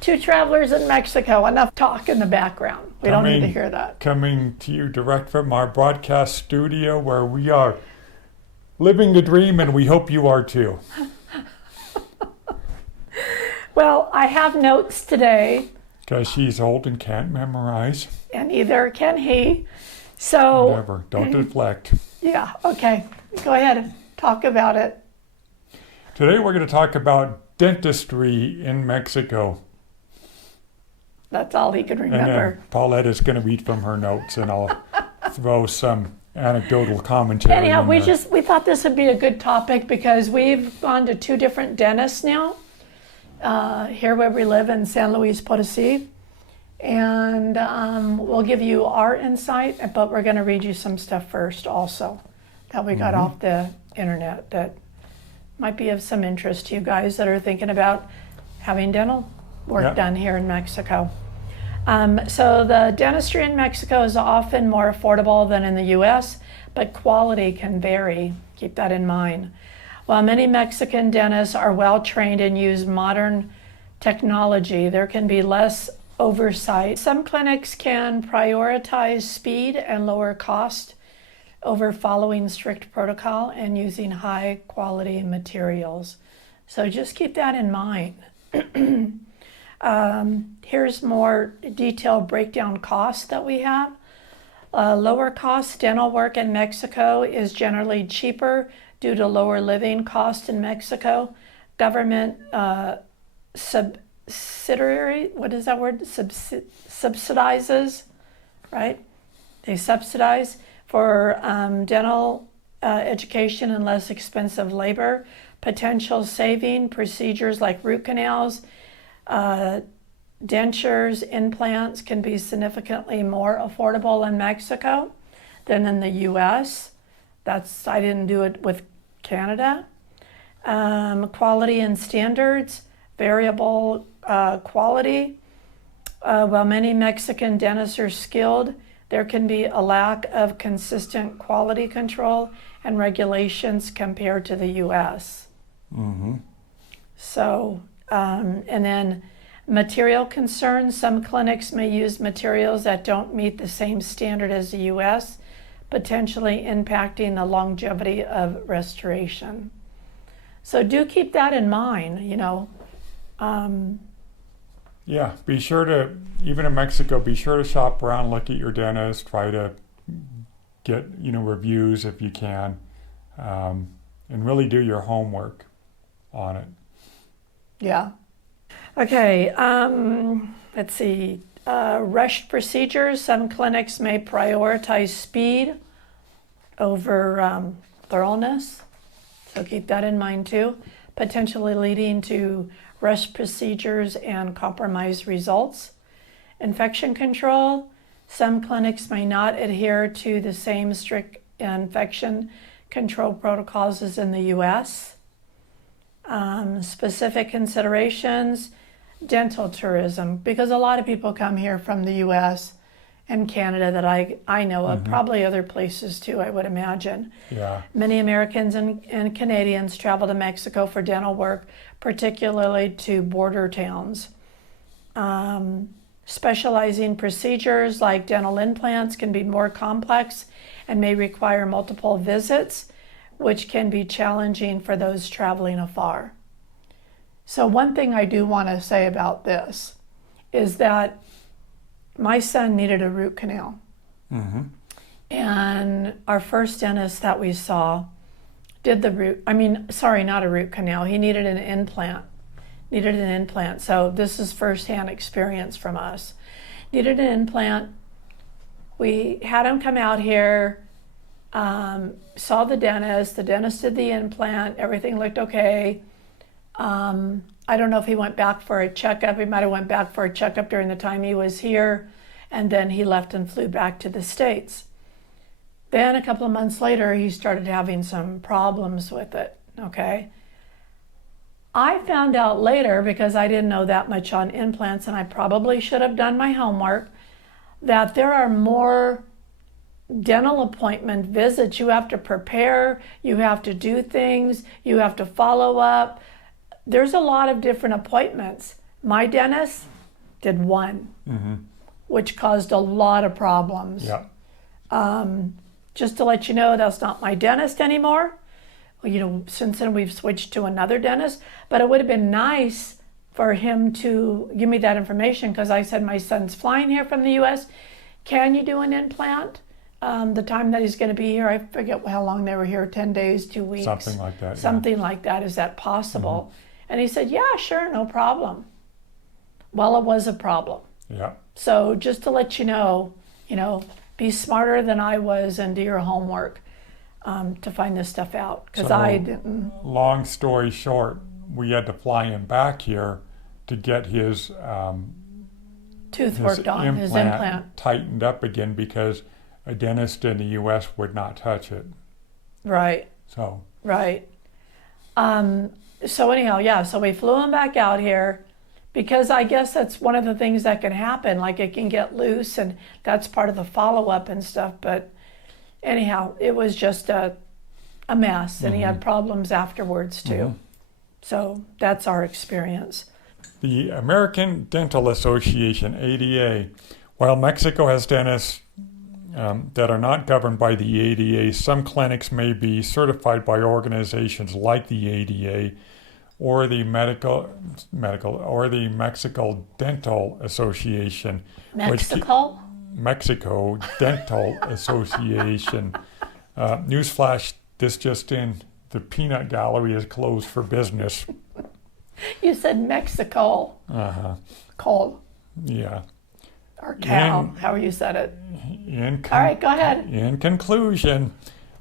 Two travelers in Mexico. Enough talk in the background. We don't need to hear that. Coming to you direct from our broadcast studio where we are living the dream, and we hope you are too. Well, I have notes today. Because she's old and can't memorize. And neither can he. So. Whatever. Don't deflect. Yeah, okay. Go ahead and talk about it. Today we're going to talk about dentistry in Mexico. That's all he can remember. And then Paulette is going to read from her notes, and I'll throw some anecdotal commentary. Anyhow, we thought this would be a good topic because we've gone to two different dentists now, here where we live in San Luis Potosí. And we'll give you our insight, but we're going to read you some stuff first also that we got off the internet that might be of some interest to you guys that are thinking about having dental work done here in Mexico. So the dentistry in Mexico is often more affordable than in the U.S., but quality can vary. Keep that in mind. While many Mexican dentists are well trained and use modern technology, there can be less oversight. Some clinics can prioritize speed and lower cost over following strict protocol and using high quality materials. So just keep that in mind. Here's more detailed breakdown costs that we have. Lower cost dental work in Mexico is generally cheaper due to lower living costs in Mexico. Government subsidiary, what is that word? Subsidizes, right? They subsidize for dental education and less expensive labor. Potential saving procedures like root canals, dentures, implants can be significantly more affordable in Mexico than in the U.S. I didn't do it with Canada. Quality and standards, variable quality. While many Mexican dentists are skilled, there can be a lack of consistent quality control and regulations compared to the U.S. So, and then material concerns. Some clinics may use materials that don't meet the same standard as the U.S., potentially impacting the longevity of restoration. So do keep that in mind, you know. Yeah, be sure to, even in Mexico, be sure to shop around, look at your dentist, try to get, reviews if you can, and really do your homework on it. Yeah. Okay, let's see. Rushed procedures. Some clinics may prioritize speed over thoroughness. So keep that in mind too. Potentially leading to rushed procedures and compromised results. Infection control. Some clinics may not adhere to the same strict infection control protocols as in the U.S. Specific considerations. Dental tourism, because a lot of people come here from the U.S. and Canada that I know of, probably other places too, I would imagine. Yeah. Many Americans and Canadians travel to Mexico for dental work, particularly to border towns. Specializing procedures like dental implants can be more complex and may require multiple visits, which can be challenging for those traveling afar. So one thing I do want to say about this is that my son needed a root canal. And our first dentist that we saw did not a root canal. He needed an implant. So this is firsthand experience from us. Needed an implant. We had him come out here, saw the dentist. The dentist did the implant. Everything looked okay. I don't know if he went back for a checkup. He might have went back for a checkup during the time he was here, and then he left and flew back to the States. Then a couple of months later, he started having some problems with it, okay? I found out later, because I didn't know that much on implants, and I probably should have done my homework, that there are more dental appointment visits. You have to prepare, you have to do things, you have to follow up. There's a lot of different appointments My dentist did one, which caused a lot of problems. Yeah. Just to let you know, that's not my dentist anymore. Well, you know, since then we've switched to another dentist, but it would have been nice for him to give me that information, because I said my son's flying here from the U.S. Can you do an implant? The time that he's going to be here, I forget how long they were here, 10 days, 2 weeks. Something like that. Something like that. Is that possible? And he said, yeah, sure, no problem. Well, it was a problem. Yeah. So just to let you know, be smarter than I was and do your homework to find this stuff out, because So, I didn't. Long story short, we had to fly him back here to get his Tooth worked on, his implant. tightened up again, because a dentist in the U.S. would not touch it. Right, So right. So anyhow, yeah, so we flew him back out here, because I guess that's one of the things that can happen. Like, it can get loose, and that's part of the follow-up and stuff. But anyhow, it was just a mess, and he had problems afterwards too. So that's our experience. the American Dental Association, ADA, while Mexico has dentists that are not governed by the ADA, some clinics may be certified by organizations like the ADA or the Mexico Dental Association. Mexico Dental Association. Newsflash, this just in, the peanut gallery is closed for business. You said Mexico. Coal. Yeah. Or cow, however you said it. All right, go ahead. In conclusion,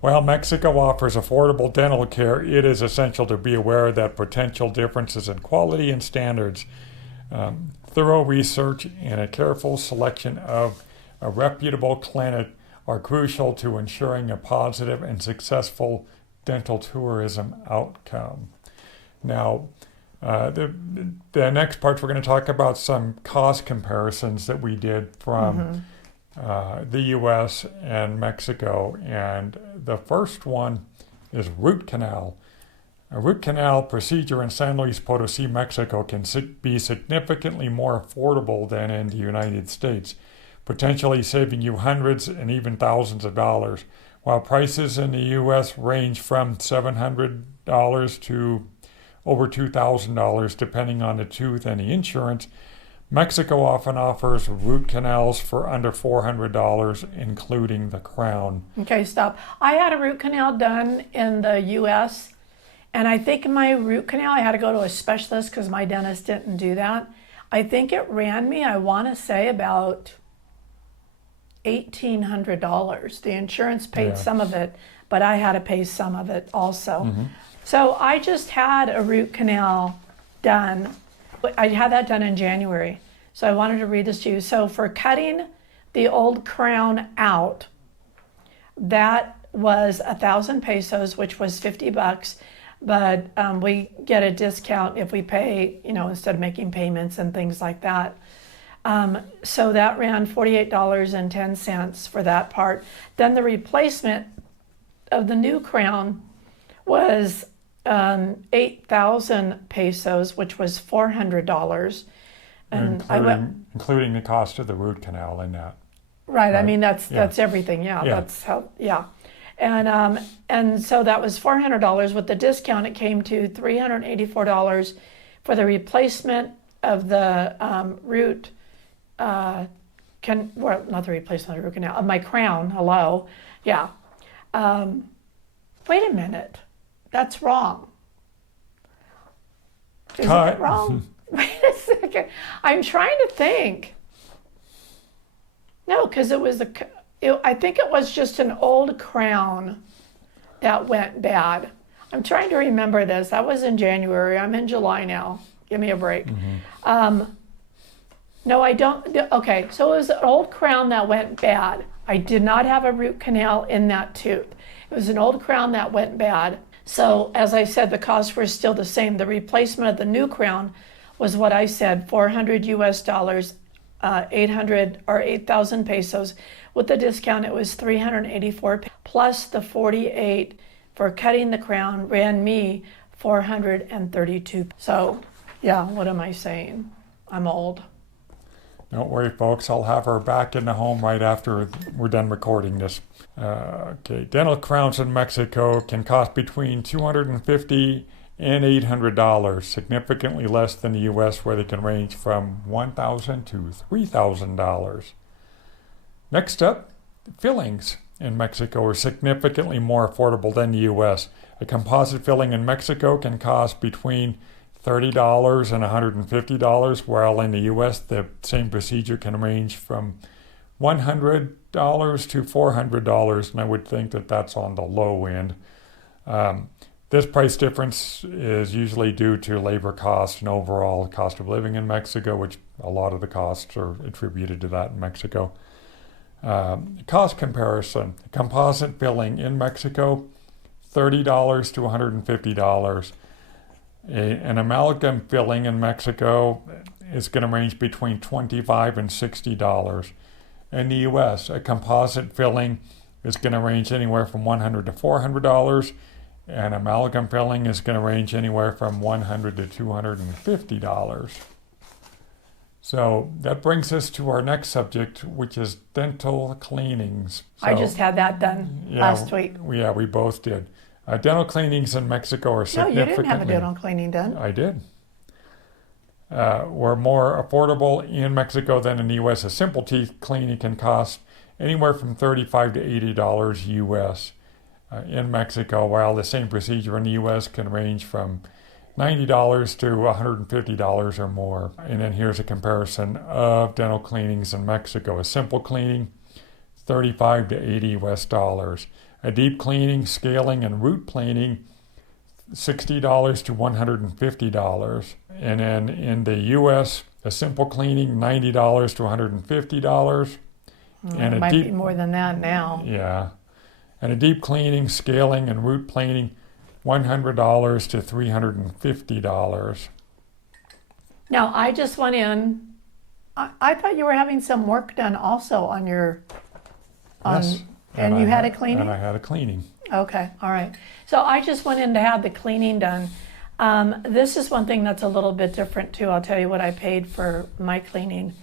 while Mexico offers affordable dental care, it is essential to be aware that potential differences in quality and standards, thorough research, and a careful selection of a reputable clinic are crucial to ensuring a positive and successful dental tourism outcome. Now, the next part, we're going to talk about some cost comparisons that we did from the U.S. and Mexico. And the first one is root canal. A root canal procedure in San Luis Potosí, Mexico can be significantly more affordable than in the United States, potentially saving you hundreds and even thousands of dollars. While prices in the U.S. range from $700 to over $2,000 depending on the tooth and the insurance, Mexico often offers root canals for under $400, including the crown. Okay, stop. I had a root canal done in the U.S., and I think my root canal, I had to go to a specialist because my dentist didn't do that. I think it ran me, I want to say, about $1,800. The insurance paid some of it, but I had to pay some of it also. So I just had a root canal done. I had that done in January. So I wanted to read this to you. So for cutting the old crown out, that was 1,000 pesos, which was $50. But we get a discount if we pay, instead of making payments and things like that. So that ran $48.10 for that part. Then the replacement of the new crown was 8,000 pesos, which was $400. And including the cost of the root canal in that. Right. I mean, that's everything. Yeah. That's how. Yeah. And so that was $400. With the discount, it came to $384 for the replacement of the root. Not the replacement of the root canal, of my crown. Hello. Yeah. Wait a minute. That's wrong. Isn't it wrong? Wait a second. I'm trying to think. No, because it was I think it was just an old crown that went bad. I'm trying to remember this. That was in January. I'm in July now. Give me a break. No, I don't. Okay, so it was an old crown that went bad. I did not have a root canal in that tooth. It was an old crown that went bad. So as I said, the costs were still the same. The replacement of the new crown was what I said, $400 US, 800 or 8,000 pesos. With the discount, it was 384 plus the 48 for cutting the crown ran me 432. So yeah, what am I saying? I'm old. Don't worry, folks. I'll have her back in the home right after we're done recording this. Okay, dental crowns in Mexico can cost between $250 and $800, significantly less than the U.S., where they can range from $1,000 to $3,000. Next up, fillings in Mexico are significantly more affordable than the U.S. A composite filling in Mexico can cost between $30 and $150, while in the U.S. the same procedure can range from $100 to $400, and I would think that that's on the low end. This price difference is usually due to labor costs and overall cost of living in Mexico, which a lot of the costs are attributed to that in Mexico. Cost comparison: composite filling in Mexico, $30 to $150. An amalgam filling in Mexico is going to range between $25 and $60. In the U.S., a composite filling is going to range anywhere from $100 to $400, and amalgam filling is going to range anywhere from $100 to $250. So that brings us to our next subject, which is dental cleanings. I just had that done last week. Yeah, we both did. Dental cleanings in Mexico are No, significantly... you didn't have a dental cleaning done. I did. Were more affordable in Mexico than in the U.S. A simple teeth cleaning can cost anywhere from $35 to $80 U.S. In Mexico, while the same procedure in the U.S. can range from $90 to $150 or more. And then here's a comparison of dental cleanings in Mexico. A simple cleaning, $35 to $80 U.S. dollars. A deep cleaning, scaling, and root planing, $60 to $150. And then in the U.S., a simple cleaning, $90 to $150. And it might be more than that now. Yeah. And a deep cleaning, scaling, and root planing, $100 to $350. Now, I just went in. I thought you were having some work done also on your... Yes. And you had a cleaning? And I had a cleaning. Okay, all right. So I just went in to have the cleaning done. This is one thing that's a little bit different too. I'll tell you what I paid for my cleaning.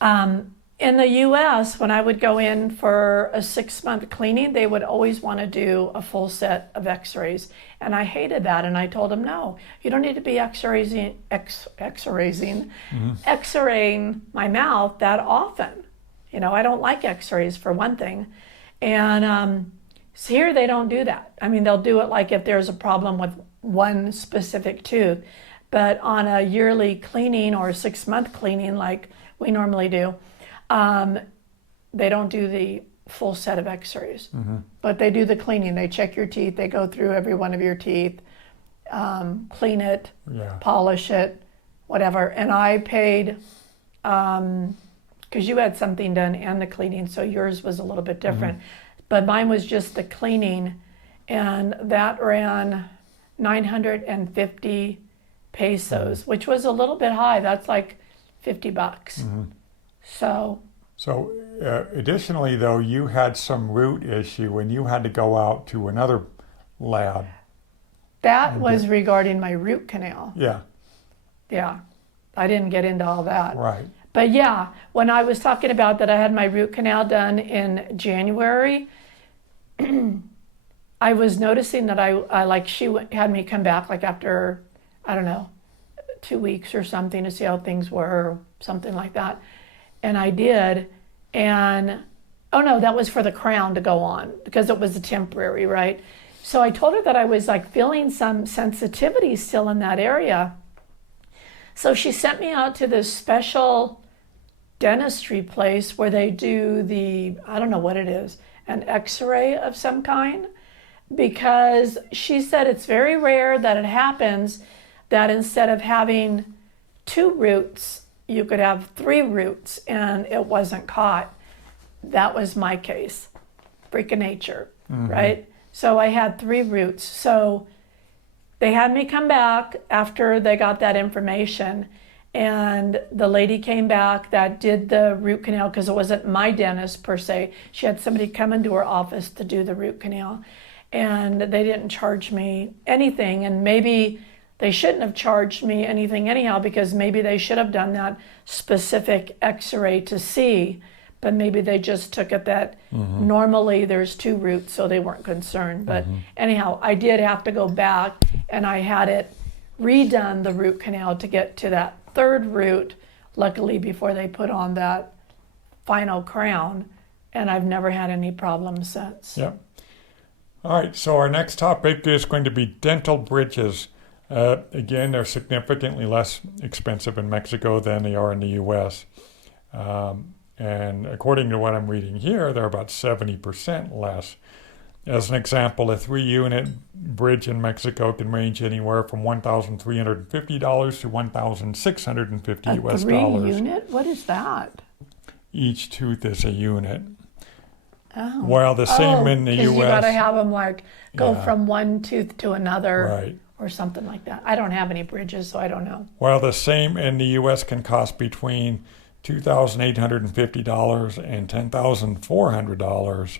In the U.S., when I would go in for a 6-month cleaning, they would always want to do a full set of x-rays. And I hated that. And I told them, no, you don't need to be x-raying my mouth that often. You know, I don't like x-rays for one thing. And so here they don't do that. I mean, they'll do it like if there's a problem with one specific tooth. But on a yearly cleaning or a 6-month cleaning like we normally do, they don't do the full set of x-rays. Mm-hmm. But they do the cleaning. They check your teeth. They go through every one of your teeth, clean it, polish it, whatever. And I paid... because you had something done and the cleaning, so yours was a little bit different. Mm-hmm. But mine was just the cleaning, and that ran 950 pesos, which was a little bit high. That's like $50. Mm-hmm. So additionally, though, you had some root issue and you had to go out to another lab. That was regarding my root canal. Yeah. Yeah. I didn't get into all that. Right. But yeah, when I was talking about that I had my root canal done in January, I was noticing that I like she had me come back like after, I don't know, 2 weeks or something to see how things were or something like that. And I did. And, oh no, that was for the crown to go on because it was a temporary, right? So I told her that I was like feeling some sensitivity still in that area. So she sent me out to this special dentistry place where they do the, I don't know what it is, an x-ray of some kind, because she said it's very rare that it happens that instead of having 2 roots, you could have 3 roots and it wasn't caught. That was my case. Freak of nature, right? So I had 3 roots. So they had me come back after they got that information, and the lady came back that did the root canal, because it wasn't my dentist per se. She had somebody come into her office to do the root canal, and they didn't charge me anything. And maybe they shouldn't have charged me anything anyhow, because maybe they should have done that specific x-ray to see, but maybe they just took it that normally there's 2 roots, so they weren't concerned. But anyhow, I did have to go back, and I had it redone, the root canal, to get to that 3rd root, luckily, before they put on that final crown, and I've never had any problems since. Yep. All right, so our next topic is going to be dental bridges. Again, they're significantly less expensive in Mexico than they are in the U.S. And according to what I'm reading here, they're about 70% less. As an example, a 3-unit bridge in Mexico can range anywhere from $1,350 to $1,650 US. A 3-unit? What is that? Each tooth is a unit. Oh. While the same in the U.S. You got to have them go Yeah. from one tooth to another, Right. or something like that. I don't have any bridges, so I don't know. While the same in the U.S. can cost between $2,850 and $10,400.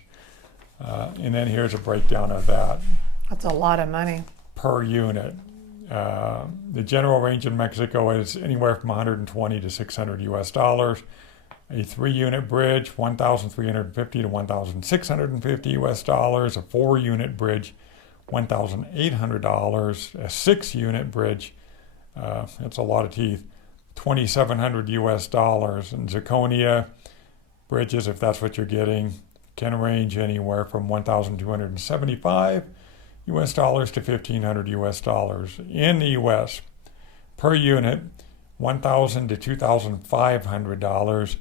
And then here's a breakdown of that That's a lot of money. per unit. The general range in Mexico is anywhere from 120 to 600 US dollars. A 3-unit bridge, 1,350 to 1,650 US dollars. A 4-unit bridge, $1,800. A 6-unit bridge, that's a lot of teeth, 2,700 US dollars. And zirconia bridges, if that's what you're getting, can range anywhere from 1,275 US dollars to 1,500 US dollars. In the US, per unit, $1,000 to $2,500.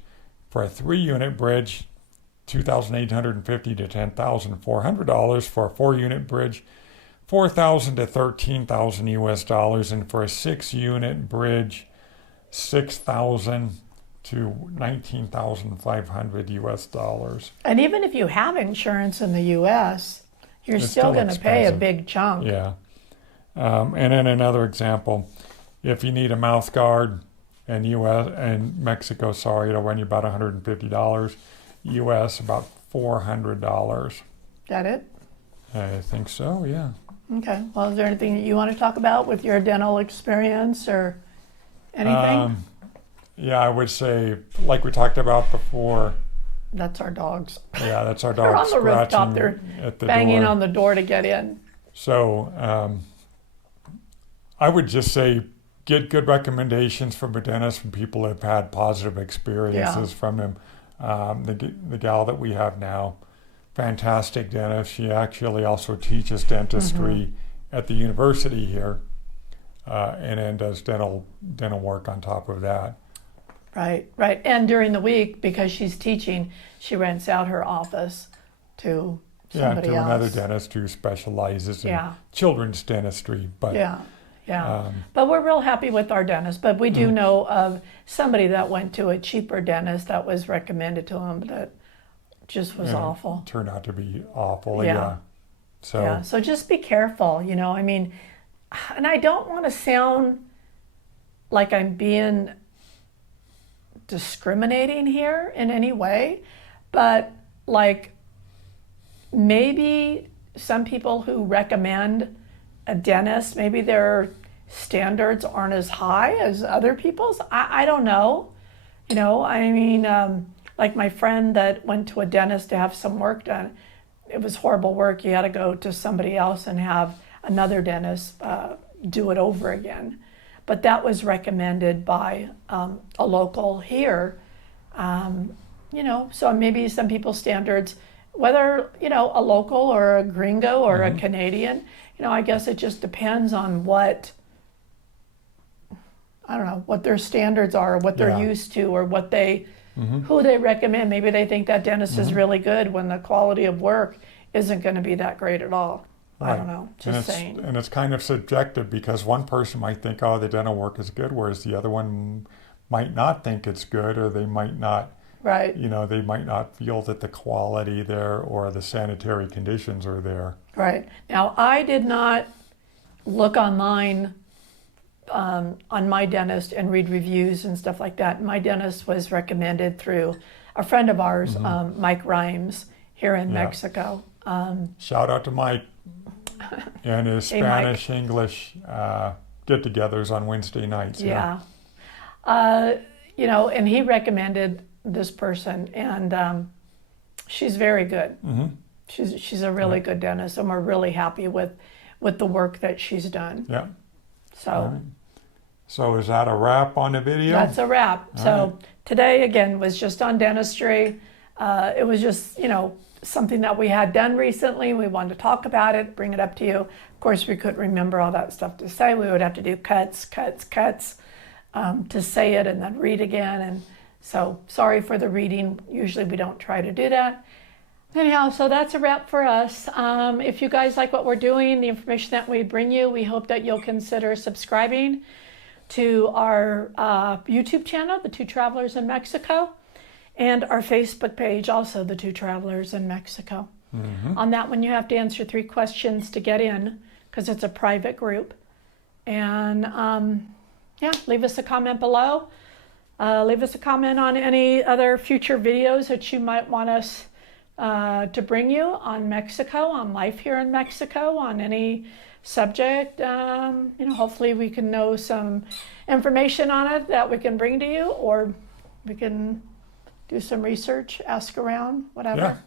For a 3-unit bridge, $2,850 to $10,400. For a 4-unit bridge, $4,000 to $13,000 US dollars. And for a 6-unit bridge, $6,000 to $19,500 US dollars. And even if you have insurance in the U.S., you're It's still still going to pay a expensive. big chunk. Yeah. And then another example, if you need a mouth guard in U.S. and Mexico, it'll run you about $150. U.S. about $400. Is that it? I think so. Yeah. Okay. Well, is there anything that you want to talk about with your dental experience or anything? Yeah, I would say, like we talked about before. That's our dogs. Yeah, that's our They're dog on the rooftop. scratching They're at the banging door. on the door to get in. So I would just say get good recommendations from a dentist from people that have had positive experiences from him. The gal that we have now, fantastic dentist. She actually also teaches dentistry at the university here, and then does dental work on top of that. Right, right. And during the week, because she's teaching, she rents out her office to somebody to else. another dentist who specializes in Yeah. children's dentistry. But Yeah. But we're real happy with our dentist. But we do know of somebody that went to a cheaper dentist that was recommended to him that just was awful. turned out to be awful. Yeah. So So just be careful, I mean, and I don't want to sound like I'm being discriminating here in any way, but like maybe some people who recommend a dentist, maybe their standards aren't as high as other people's. I don't know. I mean, like my friend that went to a dentist to have some work done, it was horrible work. He had to go to somebody else and have another dentist do it over again. But that was recommended by a local here. So maybe some people's standards, whether, a local or a gringo or a Canadian, I guess it just depends on what their standards are, what they're used to, or what who they recommend. Maybe they think that dentist is really good when the quality of work isn't going to be that great at all. I don't know, just saying. And it's kind of subjective because one person might think, oh, the dental work is good, whereas the other one might not think it's good, or they might not, Right. they might not feel that the quality there or the sanitary conditions are there. Right. Now, I did not look online on my dentist and read reviews and stuff like that. My dentist was recommended through a friend of ours, Mike Rhymes, here in Mexico. Shout out to Mike and his Hey, Mike. Spanish, English get-togethers on Wednesday nights. Yeah. You know, and he recommended this person, and she's very good. Mm-hmm. She's a really good dentist, and we're really happy with the work that she's done. Yeah. So All right. So is that a wrap on the video? that's a wrap. All So right. today again was just on dentistry. It was just, you know, something that we had done recently. We wanted to talk about it, bring it up to you. Of course, we couldn't remember all that stuff to say. We would have to do cuts to say it and then read again. And so sorry for the reading. Usually we don't try to do that. Anyhow, so that's a wrap for us. If you guys like what we're doing, the information that we bring you, we hope that you'll consider subscribing to our YouTube channel, The Two Travelers in Mexico, and our Facebook page, also The Two Travelers in Mexico. Mm-hmm. On that one, you have to answer 3 questions to get in, because it's a private group. And yeah, leave us a comment below. Leave us a comment on any other future videos that you might want us to bring you on Mexico, on life here in Mexico, on any subject. You know, hopefully we can know some information on it that we can bring to you, or we can do some research, ask around, whatever.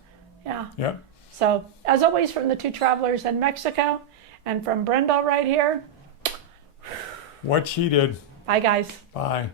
Yeah. Yep. So, as always, from the Two Travelers in Mexico, and from Brenda right here, What she did. bye guys. Bye.